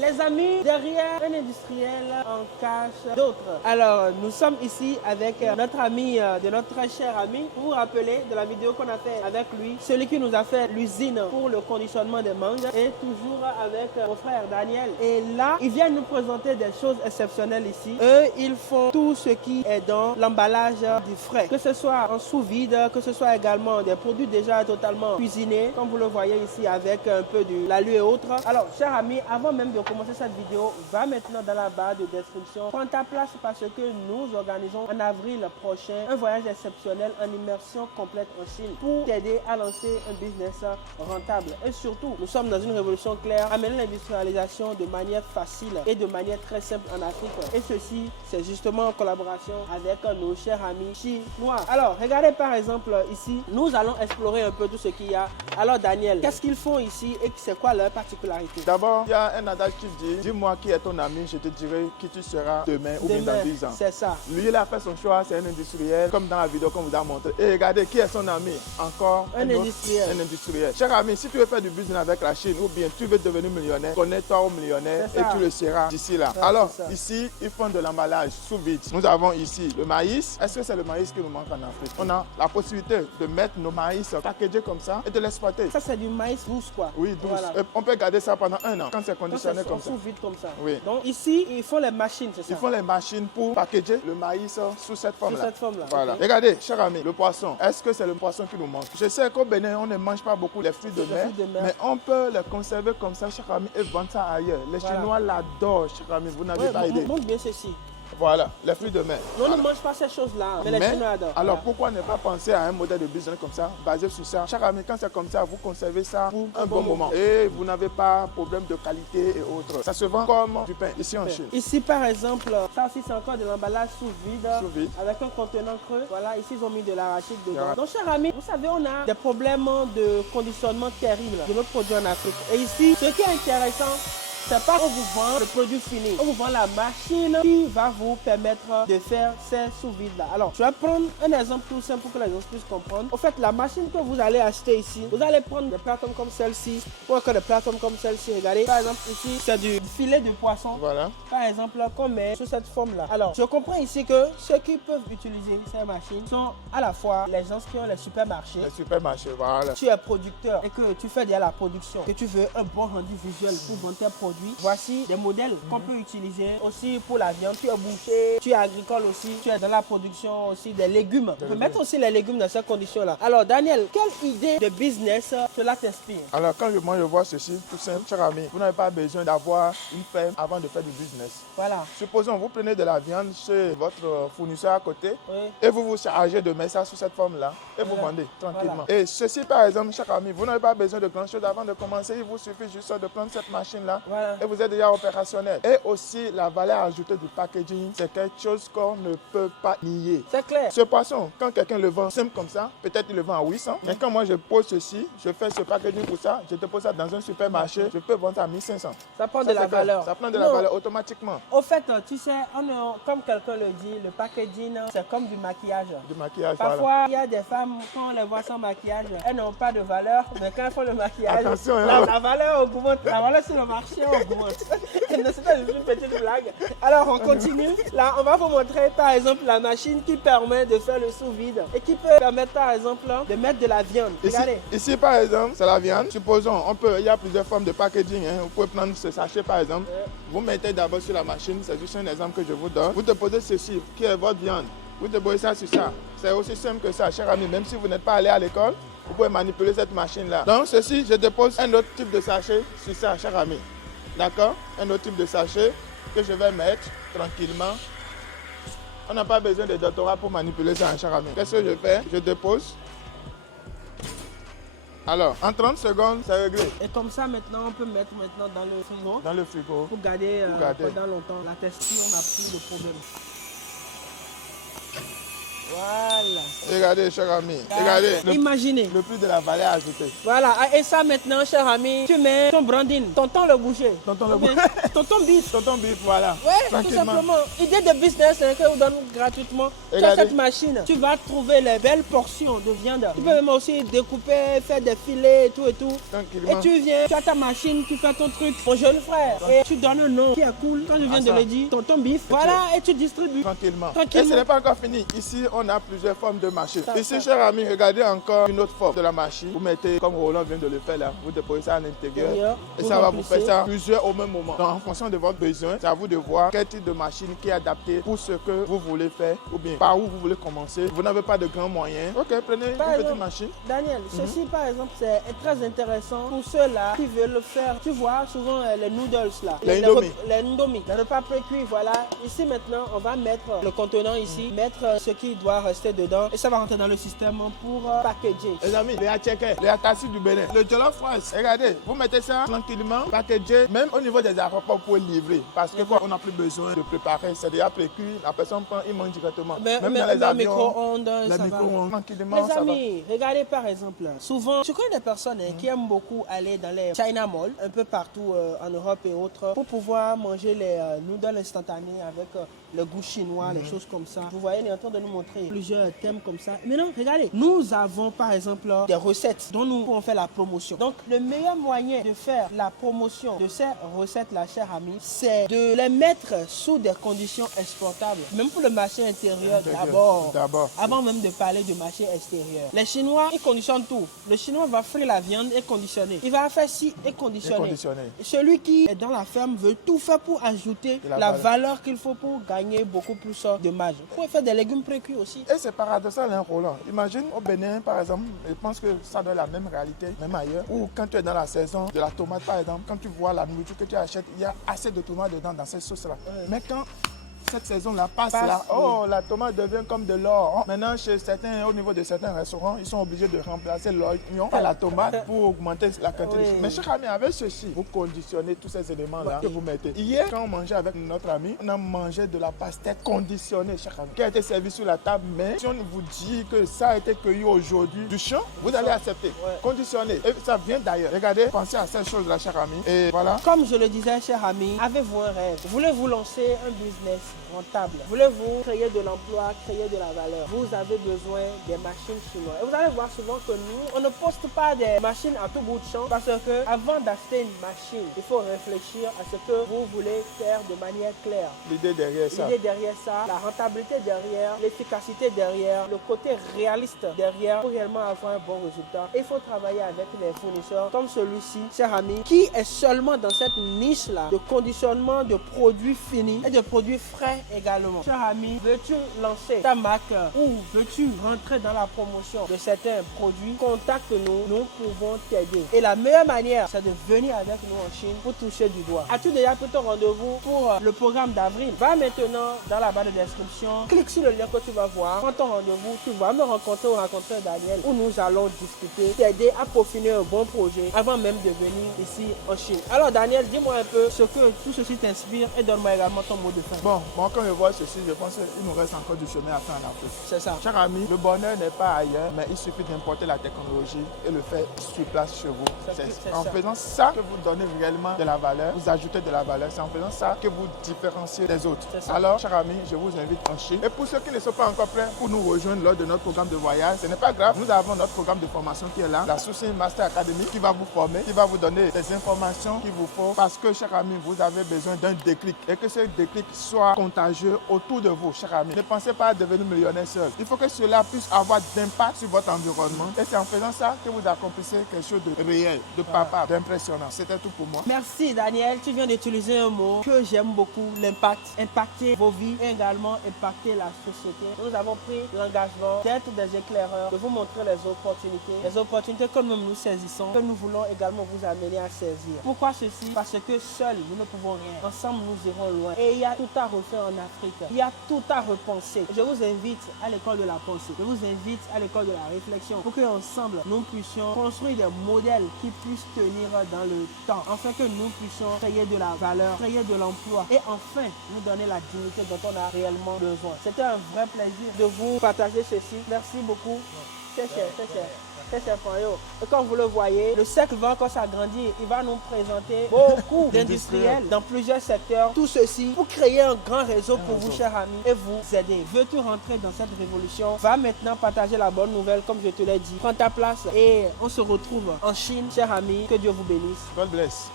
Les amis, derrière un industriel en cache d'autres. Alors, nous sommes ici avec notre ami, de notre très cher ami. Vous vous rappelez de la vidéo qu'on a fait avec lui, celui qui nous a fait l'usine pour le conditionnement des mangues, et toujours avec mon frère Daniel. Et là, il vient nous présenter des choses exceptionnelles ici. Eux, ils font tout ce qui est dans l'emballage du frais, que ce soit en sous-vide, que ce soit également des produits déjà totalement cuisinés, comme vous le voyez ici avec un peu de l'alu et autres. Alors, chers amis, avant même de commencer cette vidéo, va maintenant dans la barre de description, prends ta place parce que nous organisons en avril prochain un voyage exceptionnel en immersion complète en Chine pour t'aider à lancer un business rentable. Et surtout, nous sommes dans une révolution claire, amener l'industrialisation de manière facile et de manière très simple en Afrique. Et ceci, c'est justement en collaboration avec nos chers amis chinois. Alors, regardez par exemple ici, nous allons explorer un peu tout ce qu'il y a. Alors Daniel, qu'est-ce qu'ils font ici et c'est quoi leur particularité? D'abord, il y a un adage qui dit, dis-moi qui est ton ami, je te dirai qui tu seras demain ou bien dans 10 ans. C'est ça. Lui, il a fait son choix, c'est un industriel, comme dans la vidéo qu'on vous a montré. Et regardez, qui est son ami? Encore un industriel. Un industriel. Cher ami, si tu veux faire du business avec la Chine ou bien tu veux devenir millionnaire, connais-toi au millionnaire et tu le seras d'ici là. Alors, ici, ils font de l'emballage sous vide. Nous avons ici le maïs. Est-ce que c'est le maïs qui nous manque en Afrique? On a la possibilité de mettre nos maïs packagés comme ça et de l'exploiter. Ça, c'est du maïs douce, quoi. Oui, douce. Voilà. Et on peut garder ça pendant 1 an quand c'est conditionné comme ça. Sous vide comme ça. Oui. Donc ici, ils font les machines, c'est ça? Ils font les machines pour packager le maïs sous cette forme-là. Sous cette forme-là. Voilà. Okay. Regardez, cher ami, le poisson. Est-ce que c'est le poisson qui nous manque? Je sais qu'au Bénin, on ne mange pas beaucoup les fruits de mer, mais on peut les conserver comme ça, cher ami, et vendre ça ailleurs. Les Chinois l'adorent, cher ami. Vous n'avez pas idée. Montre bien ceci. Voilà, les fruits de mer. On ne mange pas ces choses-là, mais les Chinois adorent. Alors pourquoi ne pas penser à un modèle de business comme ça, basé sur ça? Cher ami, quand c'est comme ça, vous conservez ça pour un bon moment. Et vous n'avez pas de problème de qualité et autres. Ça se vend comme du pain ici en Chine. Ici par exemple, ça aussi c'est encore de l'emballage sous vide, avec un contenant creux. Voilà, ici ils ont mis de l'arachide dedans. Donc cher ami, vous savez, on a des problèmes de conditionnement terribles de nos produits en Afrique. Et ici, ce qui est intéressant, c'est pas qu'on vous vend le produit fini. On vous vend la machine qui va vous permettre de faire ces sous-vides là. Alors, je vais prendre un exemple tout simple pour que les gens puissent comprendre. En fait, la machine que vous allez acheter ici, vous allez prendre des plateformes comme celle-ci ou encore des plateformes comme celle-ci. Regardez, par exemple, ici, c'est du filet de poisson. Voilà. Par exemple, qu'on met sur cette forme-là. Alors, je comprends ici que ceux qui peuvent utiliser ces machines sont à la fois les gens qui ont les supermarchés. Les supermarchés, voilà. Tu es producteur et que tu fais déjà la production, que tu veux un bon rendu visuel pour vendre tes produits. Voici des modèles qu'on peut utiliser aussi pour la viande. Tu es boucher, tu es agricole aussi, tu es dans la production aussi des légumes. Tu peux mettre aussi les légumes dans ces conditions-là. Alors Daniel, quelle idée de business cela t'inspire? Alors quand moi je vois ceci, tout simple, cher ami, vous n'avez pas besoin d'avoir une ferme avant de faire du business. Voilà. Supposons vous prenez de la viande chez votre fournisseur à côté et vous vous chargez de mettre ça sous cette forme-là et vous vendez tranquillement. Et ceci par exemple, cher ami, vous n'avez pas besoin de grand chose avant de commencer. Il vous suffit juste de prendre cette machine-là. Et vous êtes déjà opérationnel. Et aussi, la valeur ajoutée du packaging, c'est quelque chose qu'on ne peut pas nier. C'est clair. Ce poisson, quand quelqu'un le vend simple comme ça, peut-être il le vend à 800. Mais quand moi je pose ceci, je fais ce packaging pour ça, je te pose ça dans un supermarché, je peux vendre ça à 1500. Ça prend de la valeur. Ça prend de la valeur automatiquement. Au fait, tu sais, comme quelqu'un le dit, le packaging, c'est comme du maquillage. Du maquillage, parfois, il y a des femmes, quand on les voit sans maquillage, elles n'ont pas de valeur, mais quand elles font le maquillage, attention, la valeur augmente. La valeur sur le marché augmente. C'était juste une petite blague. Alors on continue. Là, on va vous montrer par exemple la machine qui permet de faire le sous-vide et qui peut permettre par exemple de mettre de la viande. Regardez. Ici par exemple, c'est la viande. Supposons, il y a plusieurs formes de packaging. Vous pouvez prendre ce sachet par exemple. Vous mettez d'abord sur la machine. C'est juste un exemple que je vous donne. Vous déposez ceci qui est votre viande. Vous déposez ça sur ça. C'est aussi simple que ça, cher ami. Même si vous n'êtes pas allé à l'école, vous pouvez manipuler cette machine-là. Donc ceci, je dépose un autre type de sachet sur ça, cher ami. D'accord? Un autre type de sachet que je vais mettre tranquillement. On n'a pas besoin de doctorat pour manipuler ça, cher ami. Qu'est-ce que je fais? Je dépose. Alors, en 30 secondes, c'est réglé. Et comme ça, maintenant, on peut mettre maintenant dans le frigo. Dans le frigo. Pour garder pendant longtemps. La texture n'a plus de problème. Voilà. Regardez, cher ami. Regardez. Imaginez. Le prix de la valeur ajoutée. Voilà. Et ça maintenant, cher ami, tu mets ton branding, tonton le boucher. Tonton le boucher. Tonton bif. Tonton bif, voilà. Ouais, tout simplement. Idée de business hein, que vous donne gratuitement. Tu as cette machine, tu vas trouver les belles portions de viande. Tu peux même aussi découper, faire des filets et tout et tout. Tranquillement. Et tu viens, tu as ta machine, tu fais ton truc. Mon jeune frère. Et tu donnes un nom qui est cool. Quand je viens de le dire, tonton bif. Voilà, et tu distribues. Tranquillement. Et ce n'est pas encore fini. Ici, on a plusieurs formes de machines. Ici, cher ami, regardez encore une autre forme de la machine. Vous mettez, comme Roland vient de le faire là, vous déposez ça à l'intérieur. Et ça va vous faire ça plusieurs au même moment. Donc, en fonction de votre besoin, c'est à vous de voir quel type de machine qui est adapté pour ce que vous voulez faire ou bien par où vous voulez commencer. Vous n'avez pas de grands moyens. Ok, prenez une petite machine. Daniel, ceci par exemple, c'est très intéressant pour ceux-là qui veulent faire. Tu vois souvent les noodles là. Les indomie. Les repas pré-cuits, voilà. Ici maintenant, on va mettre le contenant ici, mettre ce qui doit rester dedans et ça va rentrer dans le système pour packager. Les amis, les Atchekais, les Atassi du Bénin, le jollof rice, regardez, vous mettez ça tranquillement, packagé, même au niveau des aéroports pour livrer. Parce que quoi, on n'a plus besoin de préparer, c'est déjà précuit, la personne prend, il mange directement. Même dans les avions, micro-ondes, les micro-ondes, tranquillement, les amis, regardez par exemple, souvent, je connais des personnes qui aiment beaucoup aller dans les China Mall, un peu partout en Europe et autres, pour pouvoir manger les noodles instantanés avec le goût chinois, les choses comme ça. Vous voyez, il est en train de nous montrer plusieurs thèmes comme ça. Mais non, regardez, nous avons par exemple des recettes dont nous pouvons faire la promotion. Donc, le meilleur moyen de faire la promotion de ces recettes-là, chers amis, c'est de les mettre sous des conditions exportables. Même pour le marché intérieur d'abord. Avant même de parler du marché extérieur. Les Chinois, ils conditionnent tout. Le Chinois va frire la viande et conditionner. Il va faire ci et conditionner. Celui qui est dans la ferme veut tout faire pour ajouter la valeur qu'il faut pour gagner beaucoup plus de marge. Vous pouvez faire des légumes précuits aussi. Et c'est paradoxal, hein, Roland. Imagine au Bénin, par exemple, je pense que ça doit la même réalité, même ailleurs, où quand tu es dans la saison de la tomate, par exemple, quand tu vois la nourriture que tu achètes, il y a assez de tomates dedans dans cette sauce-là. Mais quand cette saison-là passe là, oh, la tomate devient comme de l'or. Maintenant, chez certains, au niveau de certains restaurants, ils sont obligés de remplacer l'oignon par la tomate pour augmenter la quantité. Mais cher ami, avec ceci, vous conditionnez tous ces éléments-là que vous mettez. Hier, quand on mangeait avec notre ami, on a mangé de la pastèque conditionnée, cher ami, qui a été servie sur la table. Mais si on vous dit que ça a été cueilli aujourd'hui du champ, vous allez accepter. Conditionné. Et ça vient d'ailleurs. Regardez, pensez à ces choses-là, cher ami. Et voilà. Comme je le disais, cher ami, avez-vous un rêve? Voulez-vous lancer un business rentable? Voulez-vous créer de l'emploi, créer de la valeur? Vous avez besoin des machines chinoises. Et vous allez voir souvent que nous, on ne poste pas des machines à tout bout de champ parce que avant d'acheter une machine, il faut réfléchir à ce que vous voulez faire de manière claire. L'idée derrière ça. L'idée derrière ça, la rentabilité derrière, l'efficacité derrière, le côté réaliste derrière pour réellement avoir un bon résultat. Il faut travailler avec les fournisseurs comme celui-ci, cher ami, qui est seulement dans cette niche-là de conditionnement de produits finis et de produits frais également. Cher ami, veux-tu lancer ta marque ou veux-tu rentrer dans la promotion de certains produits? Contacte-nous, nous pouvons t'aider. Et la meilleure manière, c'est de venir avec nous en Chine pour toucher du doigt. As-tu déjà pris ton rendez-vous pour le programme d'avril? Va maintenant dans la barre de description, clique sur le lien que tu vas voir. Prends ton rendez-vous, tu vas me rencontrer ou rencontrer Daniel où nous allons discuter, t'aider à peaufiner un bon projet avant même de venir ici en Chine. Alors Daniel, dis-moi un peu ce que tout ceci t'inspire et donne-moi également ton mot de fin. Bon, quand je vois ceci, je pense qu'il nous reste encore du chemin à faire en Afrique. C'est ça. Cher ami, le bonheur n'est pas ailleurs, mais il suffit d'importer la technologie et le faire sur place chez vous. C'est en faisant ça que vous donnez réellement de la valeur, vous ajoutez de la valeur. C'est en faisant ça que vous différenciez des autres. Alors, cher ami, je vous invite en Chine. Et pour ceux qui ne sont pas encore prêts pour nous rejoindre lors de notre programme de voyage, ce n'est pas grave. Nous avons notre programme de formation qui est là, la Sourcing Master Academy, qui va vous former, qui va vous donner les informations qu'il vous faut. Parce que, cher ami, vous avez besoin d'un déclic et que ce déclic soit contagieux autour de vous, cher ami. Ne pensez pas à devenir millionnaire seul. Il faut que cela puisse avoir d'impact sur votre environnement. Et c'est en faisant ça que vous accomplissez quelque chose de réel, de papa, d'impressionnant. C'était tout pour moi. Merci Daniel, tu viens d'utiliser un mot que j'aime beaucoup, l'impact. Impacter vos vies et également impacter la société. Nous avons pris l'engagement d'être des éclaireurs, de vous montrer les opportunités que nous saisissons, que nous voulons également vous amener à saisir. Pourquoi ceci? Parce que seuls nous ne pouvons rien. Ensemble nous irons loin. Et il y a tout à refaire en Afrique. Il y a tout à repenser. Je vous invite à l'école de la pensée. Je vous invite à l'école de la réflexion pour qu'ensemble, nous puissions construire des modèles qui puissent tenir dans le temps, afin que nous puissions créer de la valeur, créer de l'emploi et enfin nous donner la dignité dont on a réellement besoin. C'était un vrai plaisir de vous partager ceci. Merci beaucoup. C'est cher, c'est cher. C'est cher, Panyo. Et comme vous le voyez, le cercle va encore s'agrandir. Il va nous présenter beaucoup d'industriels dans plusieurs secteurs. Tout ceci pour créer un grand réseau pour vous, chers amis, et vous aider. Veux-tu rentrer dans cette révolution? Va maintenant partager la bonne nouvelle, comme je te l'ai dit. Prends ta place et on se retrouve en Chine, chers amis. Que Dieu vous bénisse. God bless.